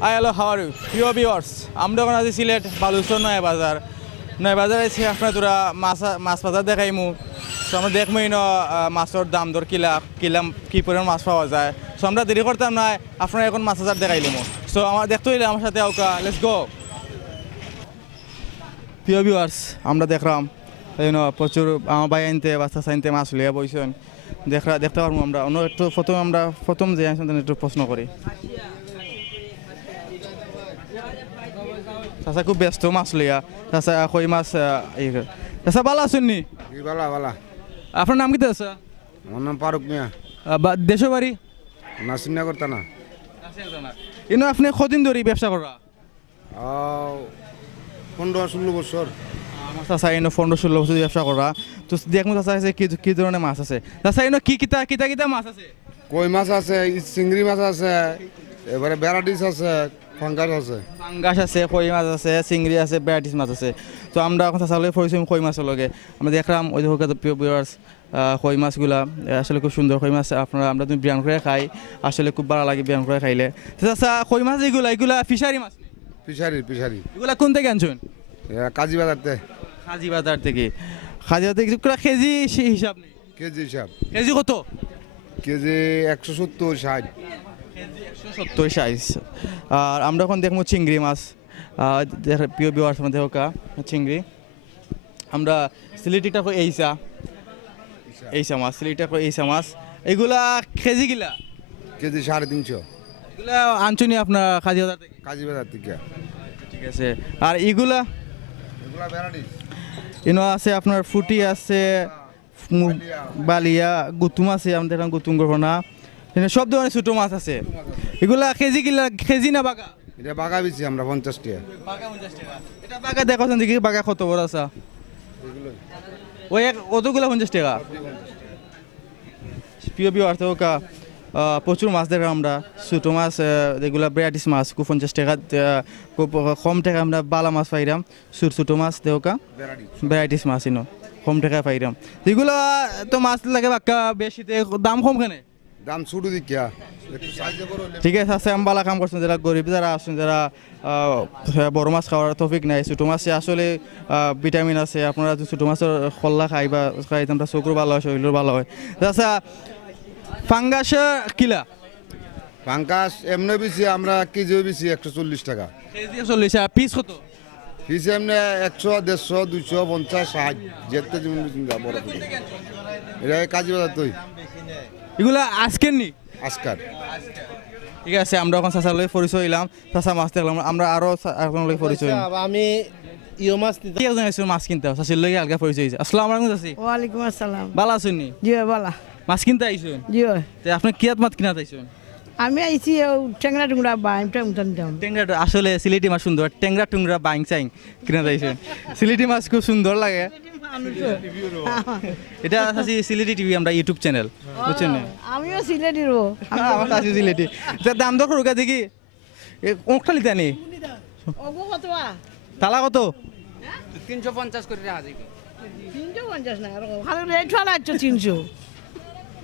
Hi, hello, how are you? Pure viewers, আমরা এখন আছি সিলেট বালুচর নয় বাজার আছি আপনার তোরা মাছ বাজার দেখাইমু তো আমরা দেখবো ইনো মাছের দাম দর কি পরিমাণ মাছ পাওয়া যায় সো আমরা দেরি করতাম না আপনারা এখন মাছ বাজার দেখাইলিমু সো আমার দেখতে হইলে আমার সাথে আউকা লেটস গো প্রিয় ভিউয়ার্স আমরা দেখলাম প্রচুর আমার ভাই আনতে বাচ্চা আনতে মাছ লিয়ে বইছেন দেখতে পারবো আমরা অন্য একটু প্রথম যে আসেন একটু প্রশ্ন করি চাচা খুব ব্যস্ত মাছ লিয়া চাচা কই মাছ চাচা ভালো আছেন নি বালা আপনার নাম কি চাচা আমার নাম ফারুক মিয়া দেশের বাড়ি নাসিমনগর থানা ইনো আপনি কদিন ধরে ব্যবসা করা 15-16 বছর আমার চাচা ইনো 15-16 বছর ব্যবসা করা তো দেখুন চাচা আছে কি ধরনের মাছ আছে চাচা ইনো কি কিতা মাছ আছে কই মাছ আছে চিংড়ি মাছ আছে এবারে ভ্যারাইটিস আছে ফাঙ্গাস আছে কই মাছ আছে চিংড়ি আছে ভ্যারাইটিস মাছ আছে তো আমরা এখন চাচালে পরিচয় কই মাছের লগে আমরা দেখলাম ওই যে প্রিয় ভিউয়ার্স কই মাছগুলা আসলে খুব সুন্দর কই মাছ আপনারা আমরা তুমি বিয়ান করে খাই আসলে খুব ভালো লাগে বিয়ান করে খাইলে চাচা কই মাছ এগুলা ফিশারি মাছ ফিশারি এগুলা কোন থেকে আনছেন কাজীবাজার থেকে কেজি হিসাব নেই কেজি কত কেজি 170-60 170 আর আমরা এখন দেখবো চিংড়ি মাছ প্রিয় ভিউয়ার্স মধ্যে হোক চিংড়ি আমরা সিলেটিটা এইসা মাছ এইসা মাছ এগুলা কেজি গিলা কেজি 350 এগুলা আনছনি আপনার কাজীবাজার থেকে ঠিক আছে আর এগুলা ইনো আছে আপনার ফুটি আছে বালিয়া গুতুম আছে আমাদের গুতুম করবো না সব ধরনের ছোট মাছ আছে এগুলা কেজি না বাগা এটা বাগা বেশি আমরা 50 টাকা এটা বাগা দেখছেন দেখি বাগা কত বড় আছে ওই কতগুলা 50 টাকা প্রিয় ভিউয়ার্স ওকা প্রচুর মাছ দেখলাম আমরা ছোট মাছ এগুলা ভ্যারাইটিস মাছ খুব 50 টাকা খুব কম টাকা আমরা বালা মাছ পাইলাম ছোট মাছ দেওকা ভ্যারাইটিস মাছ ইনো কম টাকা পাইলাম এগুলা তো মাছ লাগে বাক্কা বেশিতে দাম কম কেন দাম ছুটু দিকিয়া ঠিক আছে আমি বালা কাম করছেন যারা গরিব যারা আছেন যারা বড় মাছ খাওয়ার তফিক নাই ছোটো মাছে আসলে ভিটামিন আছে আপনারা ছোটো মাছের খল্লা খাই আমরা চকুর ভালো হয় শরীরের ভালো হয় আচ্ছা ফাঙ্গাস কিলা ফাঙ্গাস এমনি বেশি আমরা কেজিও বেশি 140 টাকা কেজি 40 পিস কত পিস এমনি 100 150 250 60 যেতে যেমন বড় এটা কাজীবাজার তুই এগুলা আজকের নি আজকার ঠিক আছে আমরা এখন চাচার লগে পরিচয় হইলাম চাচা মাছ দেখলাম আমরা আরো একজন লগে পরিচয় আমি ইয়ো মাছ কি একজন এসে মাছ কিনতে চাচির লগে আলগা পরিচয় হইছে আসসালামু আলাইকুম চাচি ওয়ালাইকুম আসসালাম ভালো আছেন নি জি ভালো মাছ কিনতে আইছেন জি তে আপনি কিয়াত মাছ কিনা আইছেন আমি আইছি টেংরা টুংরা বাইমটা উঠান দাম টেংরা আসলে সিলেটি মাছ সুন্দর টেংরা টুংরা বাইং চাইং কিনা আইছেন সিলেটি মাছ খুব সুন্দর লাগে এটা আছে সিলেটি টিভি আমরা ইউটিউব চ্যানেল বুঝছেন আমিও সিলেটি রো আমার আছে সিলেটি তার দাম দর করুকা দেখি কোনখালি জানি ওগো কত তালা কত 350 করে রাখা যাবে 350 না খালি রেট ফলা 300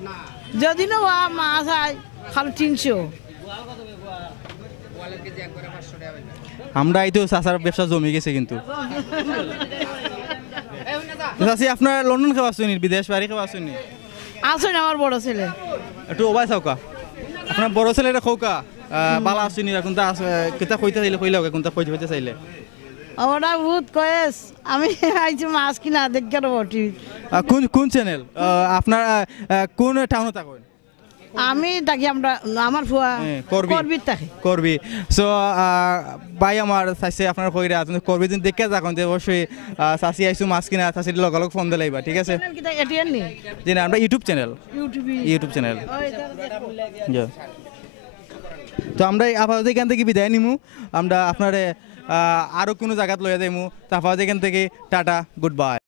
না যদি না মাছ আয় খালি 300 আমরা এই তো চাচার ব্যবসা জমি গেছে কিন্তু চাচি আপনার লন্ডন খাওয়া শুনি বিদেশ বাড়ি খাওয়া শুনি আসেন আমার বড় ছেলে একটু ওবাই চাওকা আপনার বড় ছেলেটা খৌকা বালা শুনি এখন তা কিতা কইতে চাইলে কইলে এখন তা কইতে হইতে চাইলে ওরা বহুত কয়েস আমি আইছি মাছ কিনা দেখে বটি কোন চ্যানেল আপনার কোন টাউনে থাকেন আমি থাকি আমরা আমার ফুয়া করবি সো ভাই আমার চাইছে আপনার কইরা তুমি করবি যদি দেখে যাক অবশ্যই চাচি আইসু মাছ কিনা চাচির লগালগ ফোন দিলাইবা ঠিক আছে জি না আমরা ইউটিউব চ্যানেল তো আমরা আপাতত এখান থেকে বিদায় নিমু আমরা আপনারে আরো কোনো জায়গাত লইয়া যাইমু তারপর এখান থেকে টাটা গুড বাই